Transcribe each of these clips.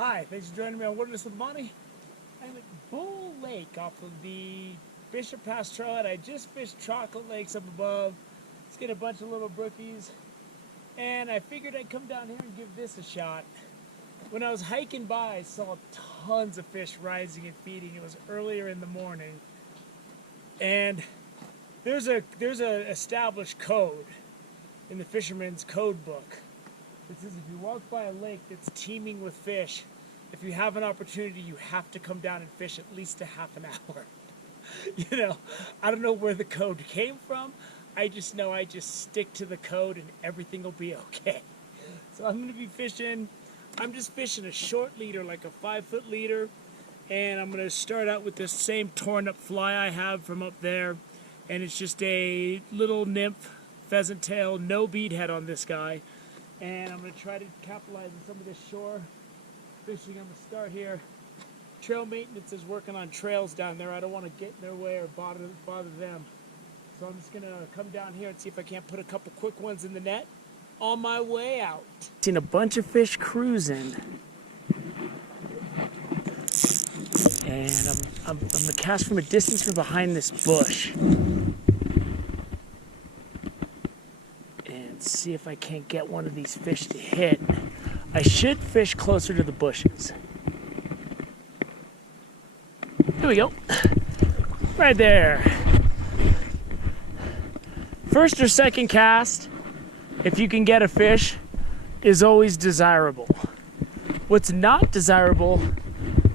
Hi, thanks for joining me on Wilderness with Monty. I'm at Bull Lake off of the Bishop Pass Trailhead. I just fished Chocolate Lakes up above. Let's get a bunch of little brookies. And I figured I'd come down here and give this a shot. When I was hiking by, I saw tons of fish rising and feeding. It was earlier in the morning. And there's a established code in the Fisherman's Code book. It says if you walk by a lake that's teeming with fish, if you have an opportunity, you have to come down and fish at least a half an hour. You know, I don't know where the code came from. I just know I just stick to the code and everything will be okay. So I'm going to be fishing. I'm just fishing a short leader, like a 5-foot leader. And I'm going to start out with this same torn up fly I have from up there. And it's just a little nymph pheasant tail, no bead head on this guy. And I'm going to try to capitalize on some of this shore fishing. I'm going to start here. Trail maintenance is working on trails down there. I don't want to get in their way or bother them. So I'm just going to come down here and see if I can't put a couple quick ones in the net on my way out. Seen a bunch of fish cruising. And I'm going to cast from a distance from behind this bush. See if I can't get one of these fish to hit. I should fish closer to the bushes. Here we go. Right there. First or second cast, if you can get a fish, is always desirable. What's not desirable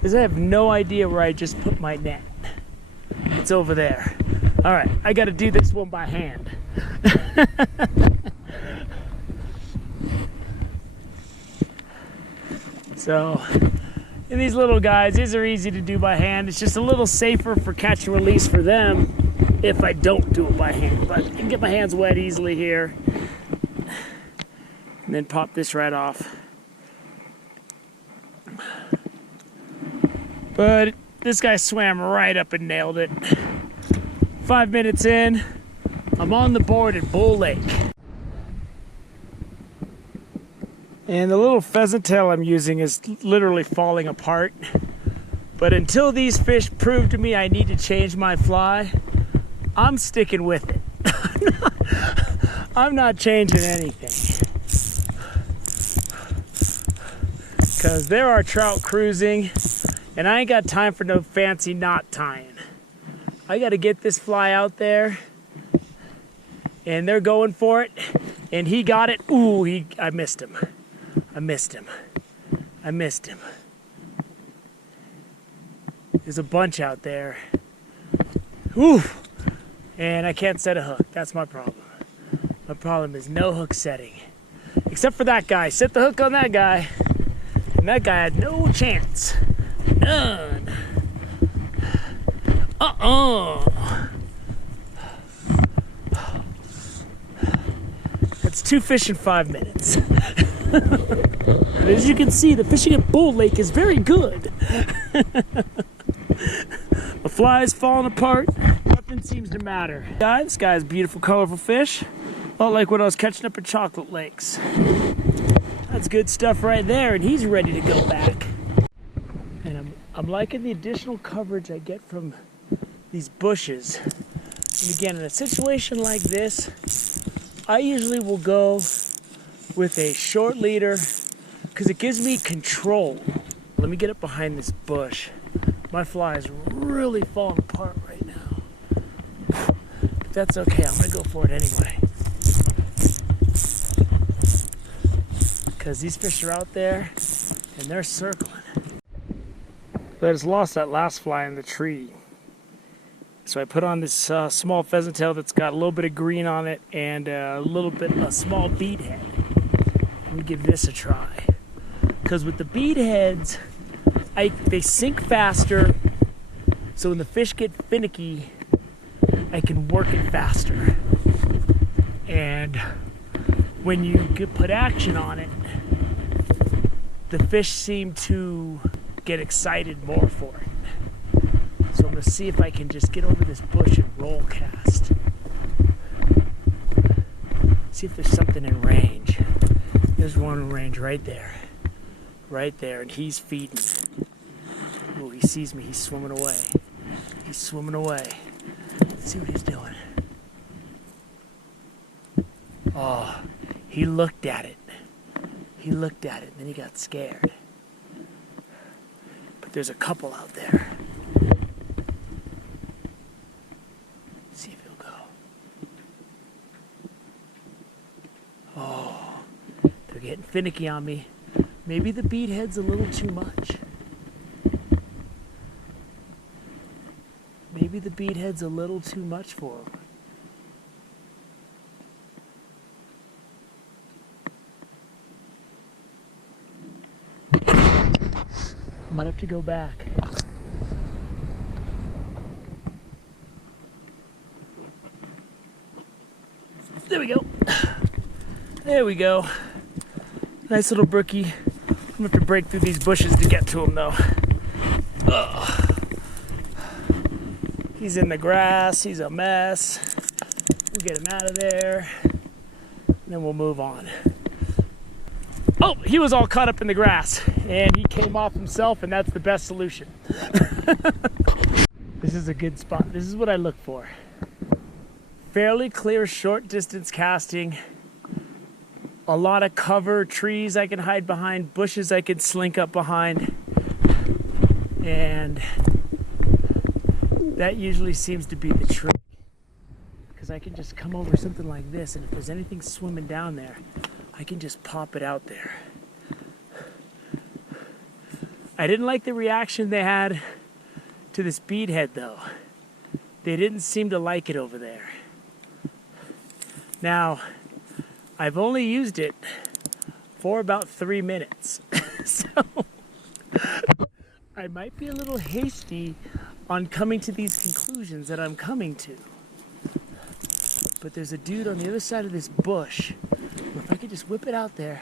is I have no idea where I just put my net. It's over there. All right, I got to do this one by hand. So, and these little guys, these are easy to do by hand. It's just a little safer for catch and release for them if I don't do it by hand. But I can get my hands wet easily here. And then pop this right off. But this guy swam right up and nailed it. 5 minutes in, I'm on the board at Bull Lake. And the little pheasant tail I'm using is literally falling apart. But until these fish prove to me I need to change my fly, I'm sticking with it. I'm not changing anything. Because there are trout cruising, and I ain't got time for no fancy knot tying. I got to get this fly out there, and they're going for it, and he got it. Ooh, I missed him. I missed him. There's a bunch out there. Ooh. And I can't set a hook. That's my problem. My problem is no hook setting. Except for that guy. Set the hook on that guy. And that guy had no chance. None. That's 2 fish in 5 minutes. And as you can see, the fishing at Bull Lake is very good. The fly is falling apart. Nothing seems to matter. This guy's beautiful, colorful fish. A lot like when I was catching up at Chocolate Lakes. That's good stuff right there, and he's ready to go back. And I'm liking the additional coverage I get from these bushes. And again, in a situation like this, I usually will go with a short leader because it gives me control. Let me get up behind this bush. My fly is really falling apart right now. But that's okay, I'm gonna go for it anyway. Because these fish are out there and they're circling. But I just lost that last fly in the tree. So I put on this small pheasant tail that's got a little bit of green on it and a small bead head. Let me give this a try. Because with the bead heads, they sink faster. So when the fish get finicky, I can work it faster. And when you put action on it, the fish seem to get excited more for it. So I'm going to see if I can just get over this bush and roll cast. See if there's something in range. There's one in range right there. right there, and he's feeding. Oh, he sees me. He's swimming away. He's swimming away. Let's see what he's doing. Oh, he looked at it. He looked at it, and then he got scared. But there's a couple out there. Let's see if he'll go. Oh, they're getting finicky on me. Maybe the beadhead's a little too much. Maybe the beadhead's a little too much for him. Might have to go back. There we go. There we go. Nice little brookie. I'm gonna have to break through these bushes to get to him though. Ugh. He's in the grass. He's a mess. We'll get him out of there. And then we'll move on. Oh, he was all caught up in the grass and he came off himself, and that's the best solution. This is a good spot. This is what I look for. Fairly clear short distance casting. A lot of cover, trees I can hide behind, bushes I can slink up behind. And that usually seems to be the trick. Because I can just come over something like this, and if there's anything swimming down there, I can just pop it out there. I didn't like the reaction they had to this beadhead though. They didn't seem to like it over there. Now, I've only used it for about 3 minutes. So I might be a little hasty on coming to these conclusions that I'm coming to. But there's a dude on the other side of this bush. If I could just whip it out there,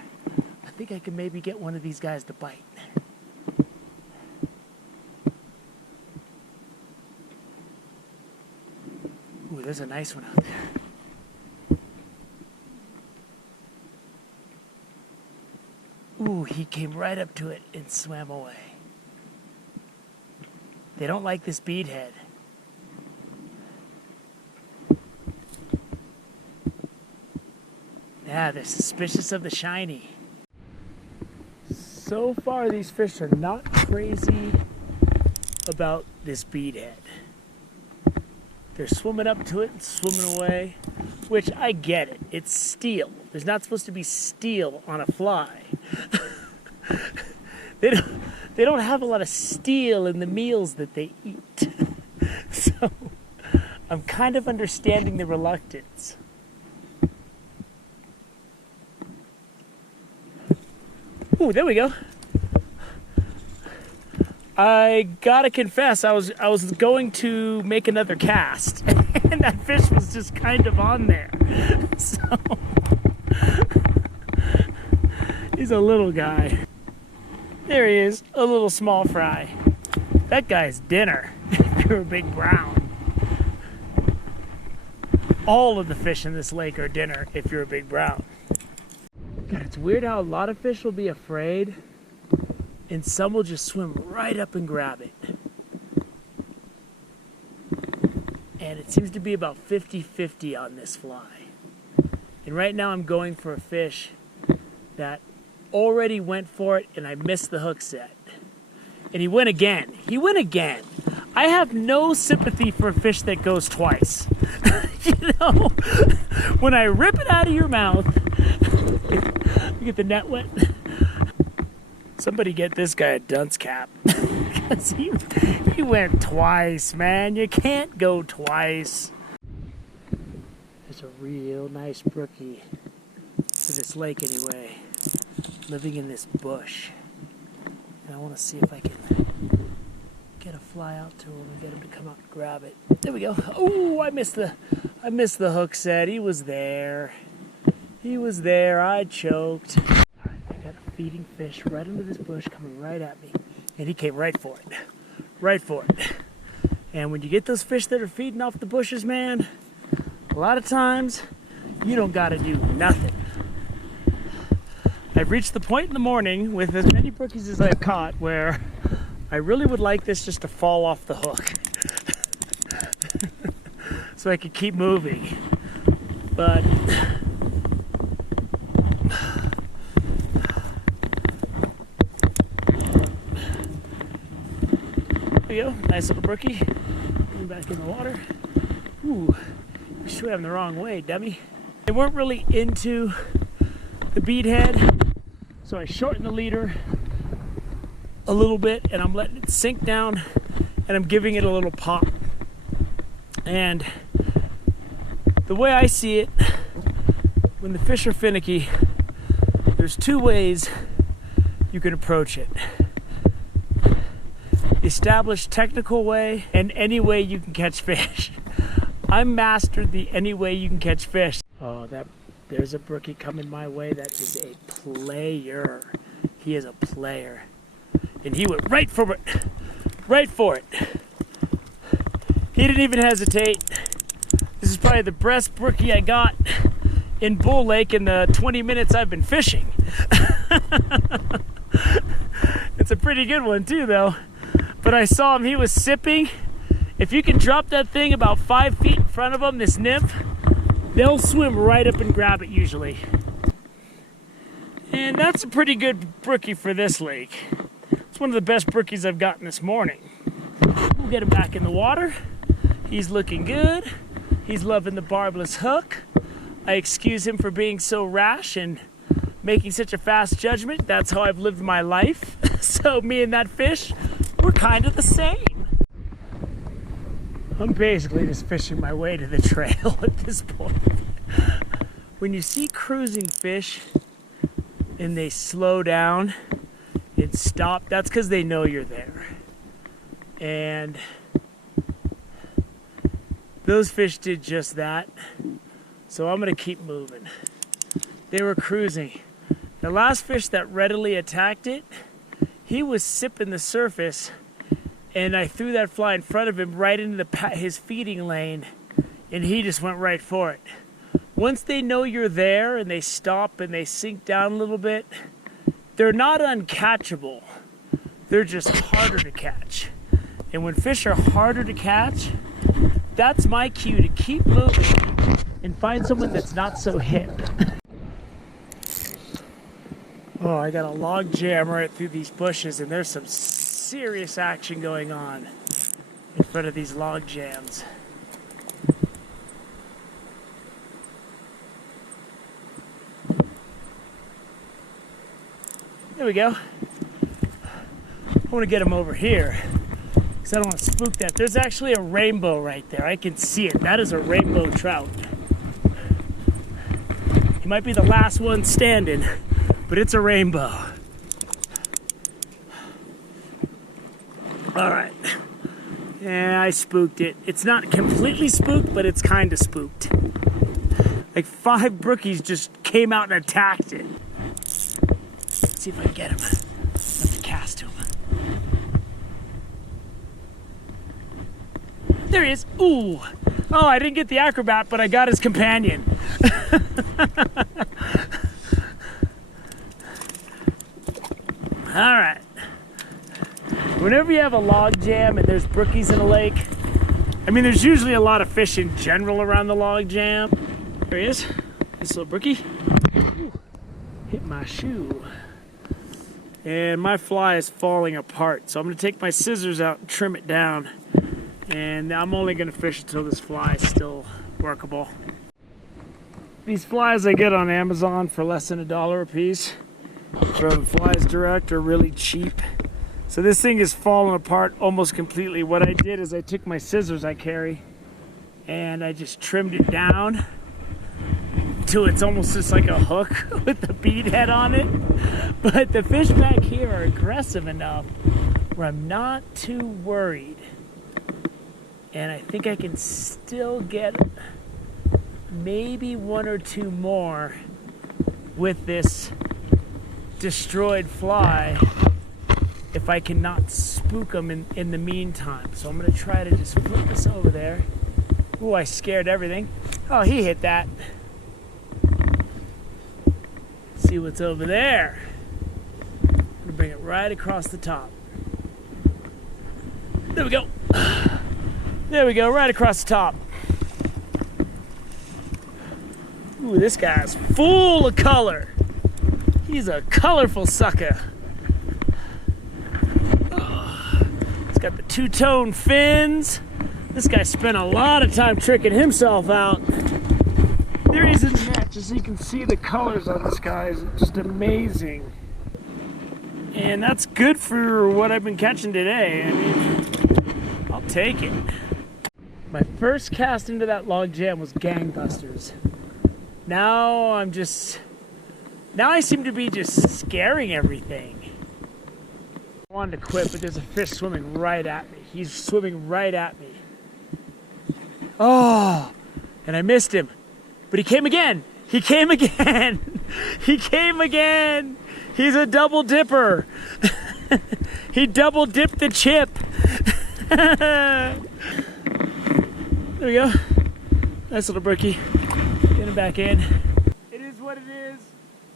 I think I could maybe get one of these guys to bite. Ooh, there's a nice one out there. Ooh, he came right up to it and swam away. They don't like this beadhead. Yeah, they're suspicious of the shiny. So far, these fish are not crazy about this beadhead. They're swimming up to it and swimming away, which I get it. It's steel. There's not supposed to be steel on a fly. They don't have a lot of steel in the meals that they eat. So I'm kind of understanding the reluctance. Ooh, there we go. I gotta confess, I was going to make another cast, and that fish was just kind of on there. So he's a little guy. There he is, a little small fry. That guy's dinner if you're a big brown. All of the fish in this lake are dinner if you're a big brown. God, it's weird how a lot of fish will be afraid and some will just swim right up and grab it. And it seems to be about 50-50 on this fly. And right now I'm going for a fish that already went for it and I missed the hook set. And he went again. He went again. I have no sympathy for a fish that goes twice. You know, when I rip it out of your mouth, you get the net wet. Somebody get this guy a dunce cap. Because he went twice, man. You can't go twice. There's a real nice brookie to this lake anyway, living in this bush. And I want to see if I can get a fly out to him and get him to come out and grab it. There we go. Oh, I missed the hook set. He was there. He was there. I choked. I got a feeding fish right under this bush coming right at me. And he came right for it. Right for it. And when you get those fish that are feeding off the bushes, man, a lot of times you don't got to do nothing. I I've reached the point in the morning with as many brookies as I've caught where I really would like this just to fall off the hook so I could keep moving. But there we go, nice little brookie. Getting back in the water. Ooh, you're swimming the wrong way, dummy. They weren't really into the bead head, so I shortened the leader a little bit and I'm letting it sink down and I'm giving it a little pop. And the way I see it, when the fish are finicky, there's two ways you can approach it. The established technical way and any way you can catch fish. I mastered the any way you can catch fish. Oh, there's a brookie coming my way. That is a player. He is a player. And he went right for it. Right for it. He didn't even hesitate. This is probably the best brookie I got in Bull Lake in the 20 minutes I've been fishing. It's a pretty good one too though. But I saw him, he was sipping. If you can drop that thing about 5 feet in front of them, this nymph, they'll swim right up and grab it usually. And that's a pretty good brookie for this lake. It's one of the best brookies I've gotten this morning. We'll get him back in the water. He's looking good. He's loving the barbless hook. I excuse him for being so rash and making such a fast judgment. That's how I've lived my life. So me and that fish, we're kind of the same. I'm basically just fishing my way to the trail at this point. When you see cruising fish and they slow down and stop, that's because they know you're there. And those fish did just that. So I'm gonna keep moving. They were cruising. The last fish that readily attacked it, he was sipping the surface and I threw that fly in front of him right into his feeding lane and he just went right for it. Once they know you're there and they stop and they sink down a little bit, they're not uncatchable. They're just harder to catch. And when fish are harder to catch, that's my cue to keep moving and find someone that's not so hip. Oh, I got a log jam right through these bushes and there's some serious action going on in front of these log jams. There we go. I want to get him over here because I don't want to spook that. There's actually a rainbow right there. I can see it. That is a rainbow trout. He might be the last one standing, but it's a rainbow. All right. Yeah, I spooked it. It's not completely spooked, but it's kind of spooked. Like 5 brookies just came out and attacked it. Let's see if I can get him. I have to cast to him. There he is. Ooh. Oh, I didn't get the acrobat, but I got his companion. All right. Whenever you have a log jam and there's brookies in a lake, I mean, there's usually a lot of fish in general around the log jam. There he is. This little brookie. Ooh, hit my shoe. And my fly is falling apart. So I'm going to take my scissors out and trim it down. And I'm only going to fish until this fly is still workable. These flies I get on Amazon for less than $1 a piece from Flies Direct are really cheap. So this thing is falling apart almost completely. What I did is I took my scissors I carry and I just trimmed it down till it's almost just like a hook with the bead head on it. But the fish back here are aggressive enough where I'm not too worried. And I think I can still get maybe 1 or 2 more with this destroyed fly if I cannot spook them in the meantime. So I'm going to try to just flip this over there. Ooh, I scared everything. Oh, he hit that. Let's see what's over there. I'm gonna bring it right across the top. There we go. There we go, right across the top. Ooh, this guy's full of color. He's a colorful sucker. He's got the two-tone fins. This guy spent a lot of time tricking himself out. There he is in the net, just so you can see the colors on this guy. It's just amazing. And that's good for what I've been catching today. I mean, I'll take it. My first cast into that log jam was gangbusters. Now I seem to be just scaring everything. I wanted to quit, but there's a fish swimming right at me. He's swimming right at me. Oh, and I missed him. But he came again. He came again. He came again. He's a double dipper. He double dipped the chip. There we go. Nice little brookie. Get him back in. It is what it is.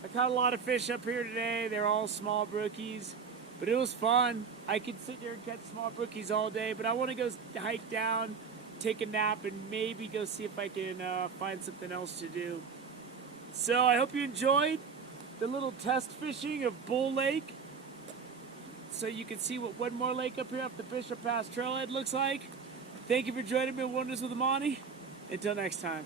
I caught a lot of fish up here today. They're all small brookies, but it was fun. I could sit there and catch small brookies all day, but I want to go hike down, take a nap, and maybe go see if I can find something else to do. So I hope you enjoyed the little test fishing of Bull Lake, so you can see what Wedmore Lake up here off the Bishop Pass Trailhead looks like. Thank you for joining me on Wonders with Amani. Until next time.